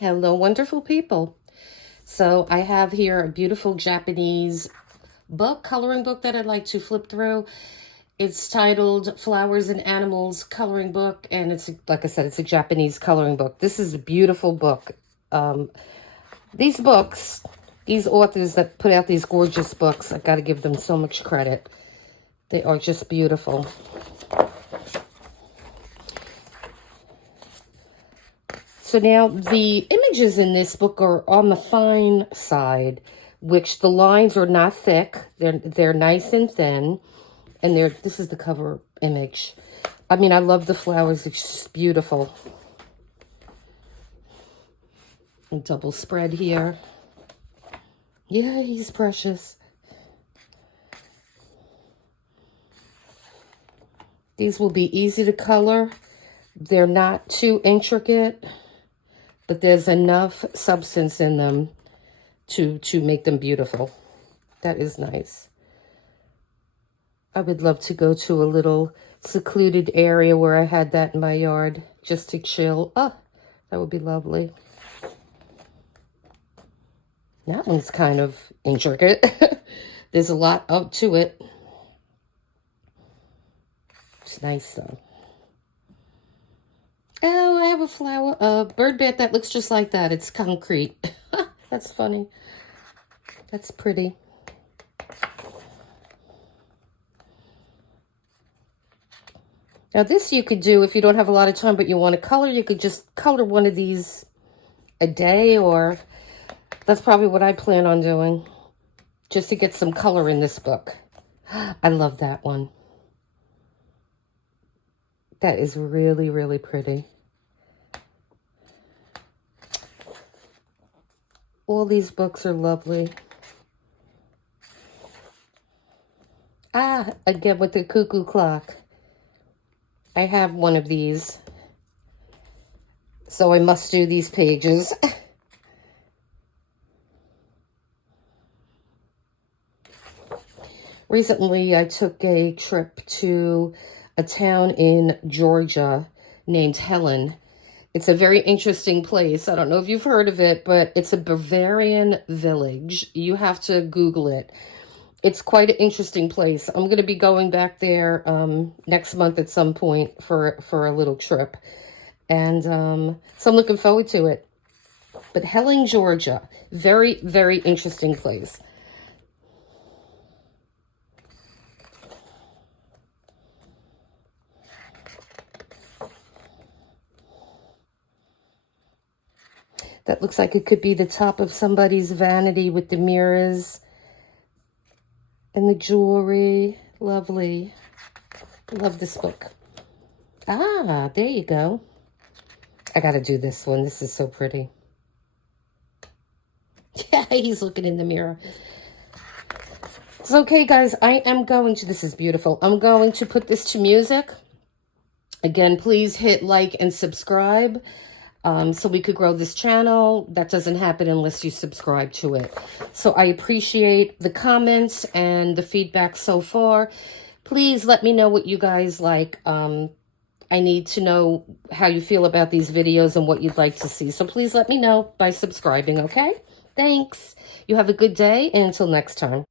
Hello, wonderful people. So I have here a beautiful Japanese coloring book that I'd like to flip through. It's titled Flowers and Animals Coloring Book, and it's, like I said, it's a Japanese coloring book. This is a beautiful book. Um, these books, these authors that put out these gorgeous books, I got to give them so much credit. They are just beautiful. So now the images in this book are on the fine side, which the lines are not thick. They're nice and thin. And this is the cover image. I mean, I love the flowers. It's just beautiful. And double spread here. Yeah, he's precious. These will be easy to color. They're not too intricate, but there's enough substance in them to make them beautiful. That is nice. I would love to go to a little secluded area where I had that in my yard just to chill. Oh, that would be lovely. That one's kind of intricate. There's a lot up to it. It's nice though. Oh, I have a bird bath that looks just like that. It's concrete. That's funny. That's pretty. Now this you could do if you don't have a lot of time but you want to color. You could just color one of these a day, or that's probably what I plan on doing, just to get some color in this book. I love that one. That is really, really pretty. All these books are lovely. Ah, again with the cuckoo clock. I have one of these, so I must do these pages. Recently, I took a trip to a town in Georgia named Helen. It's a very interesting place. I don't know if you've heard of it, but it's a Bavarian village. You have to Google it. It's quite an interesting place. I'm going to be going back there next month at some point for a little trip. And so I'm looking forward to it. But Helen, Georgia, very, very interesting place. That looks like it could be the top of somebody's vanity with the mirrors and the jewelry. Lovely. Love this book. Ah, there you go. I got to do this one. This is so pretty. Yeah, he's looking in the mirror. So, okay, guys, I am going to, this is beautiful. I'm going to put this to music. Again, please hit like and subscribe so we could grow this channel. That doesn't happen unless you subscribe to it. So I appreciate the comments and the feedback so far. Please let me know what you guys like. I need to know how you feel about these videos and what you'd like to see. So please let me know by subscribing, okay? Thanks. You have a good day, and until next time.